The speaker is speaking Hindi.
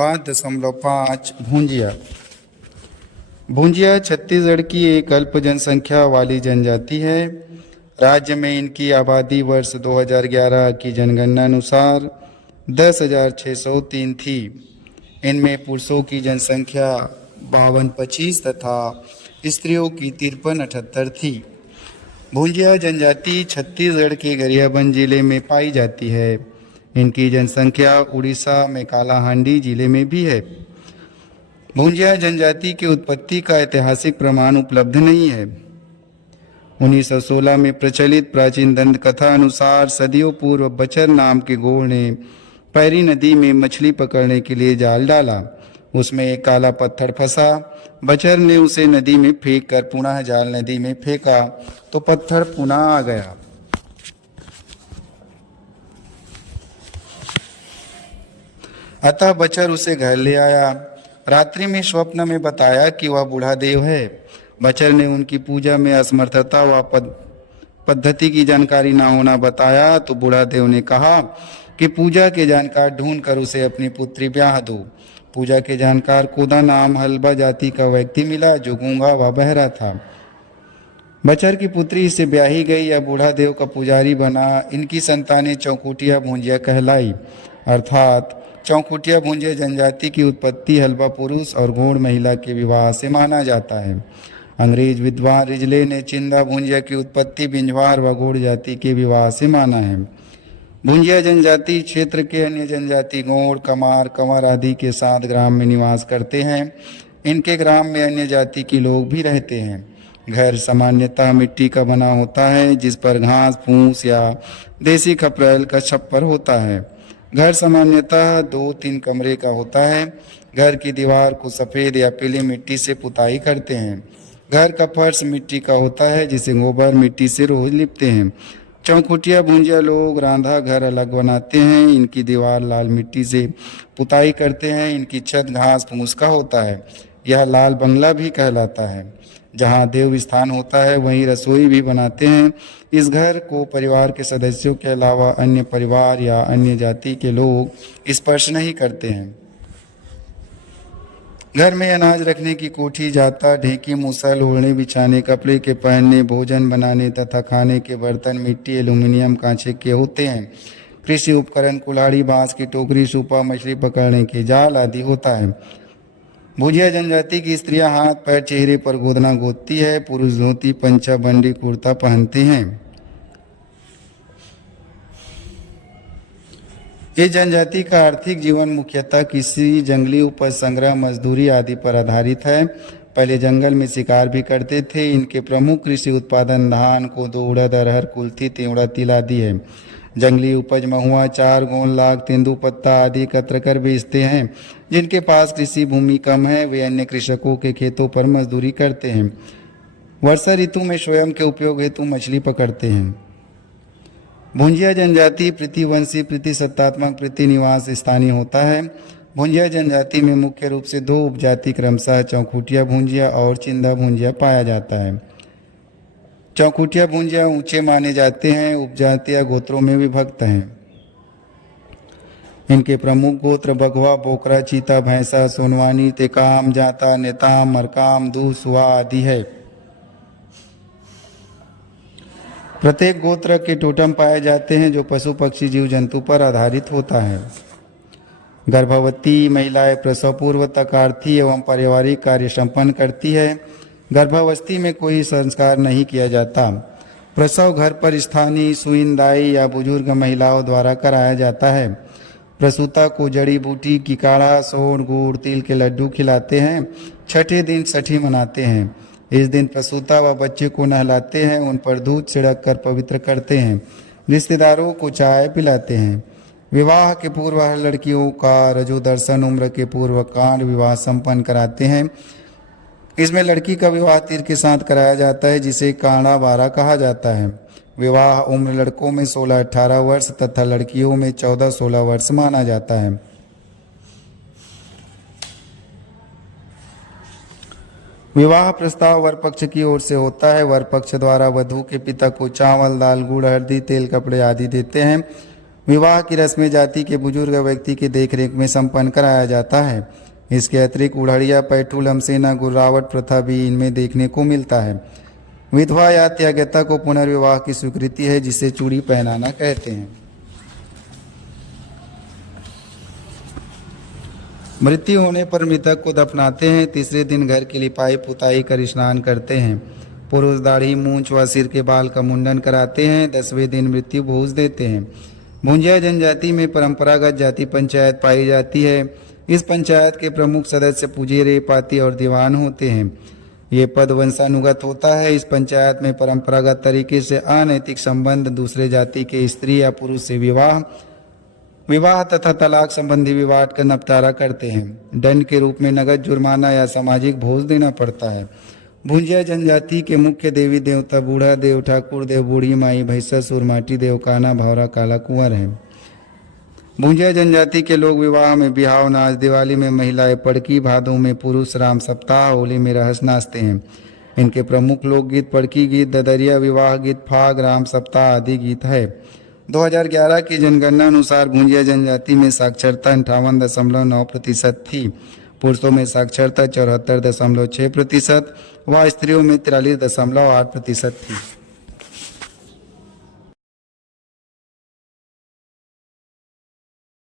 5.5 भूंजिया। भूंजिया छत्तीसगढ़ की एक अल्प जनसंख्या वाली जनजाति है। राज्य में इनकी आबादी वर्ष 2011 की जनगणना अनुसार 10,603 थी। इनमें पुरुषों की जनसंख्या 5225 तथा स्त्रियों की 5378 थी। भूंजिया जनजाति छत्तीसगढ़ के गरियाबंद जिले में पाई जाती है। इनकी जनसंख्या उड़ीसा में कालाहांडी जिले में भी है। भूंजिया जनजाति की उत्पत्ति का ऐतिहासिक प्रमाण उपलब्ध नहीं है। 1916 में प्रचलित प्राचीन दंत कथा अनुसार सदियों पूर्व बचर नाम के गोड़ ने पैरी नदी में मछली पकड़ने के लिए जाल डाला। उसमें एक काला पत्थर फंसा। बचर ने उसे नदी में फेंक कर पुनः जाल नदी में फेंका तो पत्थर पुनः आ गया। अतः बचर उसे घर ले आया। रात्रि में स्वप्न में बताया कि वह बूढ़ा देव है। बचर ने उनकी पूजा में असमर्थता व पद्धति की जानकारी न होना बताया तो बूढ़ा देव ने कहा कि पूजा के जानकार ढूंढ कर उसे अपनी पुत्री ब्याह दो। पूजा के जानकार कोदा नाम हलबा जाति का व्यक्ति मिला जो गूंगा व बहरा था। बचर की पुत्री इससे ब्याही गई या बूढ़ा देव का पुजारी बना। इनकी संतानें चौकुटिया भूंजिया कहलाई। अर्थात चौकुटिया भूंजिया जनजाति की उत्पत्ति हलबा पुरुष और गौड़ महिला के विवाह से माना जाता है। अंग्रेज विद्वान रिजले ने चिंदा भूंजिया की उत्पत्ति बिंजवार व गौड़ जाति के विवाह से माना है। भूंजिया जनजाति क्षेत्र के अन्य जनजाति गौड़, कमार, कंवर आदि के साथ ग्राम में निवास करते हैं। इनके ग्राम में अन्य जाति के लोग भी रहते हैं। घर सामान्यतः मिट्टी का बना होता है जिस पर घास फूस या देसी खपरेल का छप्पर होता है। घर सामान्यतः 2-3 कमरे का होता है। घर की दीवार को सफ़ेद या पीली मिट्टी से पुताई करते हैं। घर का फर्श मिट्टी का होता है जिसे गोबर मिट्टी से रोज लिपते हैं। चौखुटिया भूंजिया लोग रांधा घर अलग बनाते हैं। इनकी दीवार लाल मिट्टी से पुताई करते हैं। इनकी छत घास फूस का होता है। यह लाल बंगला भी कहलाता है। जहाँ देव स्थान होता है वहीं रसोई भी बनाते हैं। इस घर को परिवार के सदस्यों के अलावा अन्य परिवार या अन्य जाति के लोग स्पर्श नहीं करते हैं। घर में अनाज रखने की कोठी, जाता, ढेकी, मूसल, ओढ़ने बिछाने, कपड़े के पहनने, भोजन बनाने तथा खाने के बर्तन मिट्टी, एल्यूमिनियम, कांचे के होते हैं। कृषि उपकरण कुल्हाड़ी, बांस की टोकरी, सूपा, मछली पकड़ने के जाल आदि होता है। भूंजिया जनजाति की स्त्रियां हाथ पैर चेहरे पर गोदना गोदती है। पुरुष धोती, पंचा, बंडी, कुर्ता पहनते हैं। इस जनजाति का आर्थिक जीवन मुख्यतः कृषि, जंगली उपज संग्रह, मजदूरी आदि पर आधारित है। पहले जंगल में शिकार भी करते थे। इनके प्रमुख कृषि उत्पादन धान, कोदो, उड़द, अरहर, कुल्थी, तिवड़ा, तिल आदि है। जंगली उपज महुआ, चार, गोंद, लाख, तेंदुपत्ता आदि एकत्र कर बेचते हैं। जिनके पास कृषि भूमि कम है वे अन्य कृषकों के खेतों पर मजदूरी करते हैं। वर्षा ऋतु में स्वयं के उपयोग हेतु मछली पकड़ते हैं। भूंजिया जनजाति प्रतिवंशी, प्रतिसत्तात्मक, प्रतिनिवास स्थानीय होता है। भूंजिया जनजाति में मुख्य रूप से 2 उपजाति क्रमशः चौखुटिया भूंजिया और चिंदा भूंजिया पाया जाता है। चौखुटिया भूंजिया ऊंचे माने जाते हैं। उपजातियां गोत्रों में विभक्त हैं। इनके प्रमुख गोत्र बघवा, बोकरा, चीता, भैंसा, सोनवानी, तेकाम, जाता, नेताम, मरकाम, दू, सुहा आदि है। प्रत्येक गोत्र के टोटम पाए जाते हैं जो पशु पक्षी जीव जंतु पर आधारित होता है। गर्भवती महिलाएं प्रसव पूर्व तक आर्थिक एवं पारिवारिक कार्य संपन्न करती है। गर्भावस्था में कोई संस्कार नहीं किया जाता। प्रसव घर पर स्थानीय सुईनदाई या बुजुर्ग महिलाओं द्वारा कराया जाता है। प्रसूता को जड़ी बूटी की काढ़ा, सोन, गुड़, तिल के लड्डू खिलाते हैं। छठे दिन छठी मनाते हैं। इस दिन प्रसूता व बच्चे को नहलाते हैं। उन पर दूध छिड़क कर पवित्र करते हैं। रिश्तेदारों को चाय पिलाते हैं। विवाह के पूर्व हर लड़कियों का रजो दर्शन उम्र के पूर्व कांड विवाह संपन्न कराते हैं। इसमें लड़की का विवाह तीर के साथ कराया जाता है जिसे कांडा बारा कहा जाता है। विवाह उम्र लड़कों में 16-18 वर्ष तथा लड़कियों में 14-16 वर्ष माना जाता है। विवाह प्रस्ताव वर पक्ष की ओर से होता है। वर पक्ष द्वारा वधू के पिता को चावल, दाल, गुड़, हल्दी, तेल, कपड़े आदि देते हैं। विवाह की रस्में जाति के बुजुर्ग व्यक्ति की देखरेख में संपन्न कराया जाता है। इसके अतिरिक्त उड़हड़िया, पैठुल, हमसेना, गुर्रावट प्रथा भी इनमें देखने को मिलता है। विधवा या त्यागता को पुनर्विवाह की स्वीकृति है, जिसे चूड़ी पहनाना कहते हैं। मृत्यु होने पर मृतक को दफनाते हैं। तीसरे दिन घर की लिपाई पुताई कर स्नान करते हैं। पुरुष दाढ़ी, मूंछ व सिर के बाल का मुंडन कराते हैं। 10वें दिन मृत्यु भोज देते हैं। भुंजिया जनजाति में परंपरागत जाति पंचायत पाई जाती है। इस पंचायत के प्रमुख सदस्य पुजेरे, पाती और दीवान होते हैं। ये पद वंशानुगत होता है। इस पंचायत में परंपरागत तरीके से अनैतिक संबंध, दूसरे जाति के स्त्री या पुरुष से विवाह तथा तलाक संबंधी विवाद का निपटारा करते हैं। दंड के रूप में नगद जुर्माना या सामाजिक भोज देना पड़ता है। भुंजिया जनजाति के मुख्य देवी देवता बूढ़ा देव, ठाकुर देव, बूढ़ी माई, भैंसासुर, माटी देव, काना, भावरा, काला कुंवर है। भुंजिया जनजाति के लोग विवाह में बिहाव नाच, दिवाली में महिलाएं पड़की, भादों में पुरुष राम सप्ताह, होली में रहस नाचते हैं। इनके प्रमुख लोकगीत पड़की गीत, ददरिया, विवाह गीत, फाग, राम सप्ताह आदि गीत है। 2011 की जनगणना अनुसार भुंजिया जनजाति में साक्षरता 58.9% थी। पुरुषों में साक्षरता 74.6% व स्त्रियों में 43.8% थी।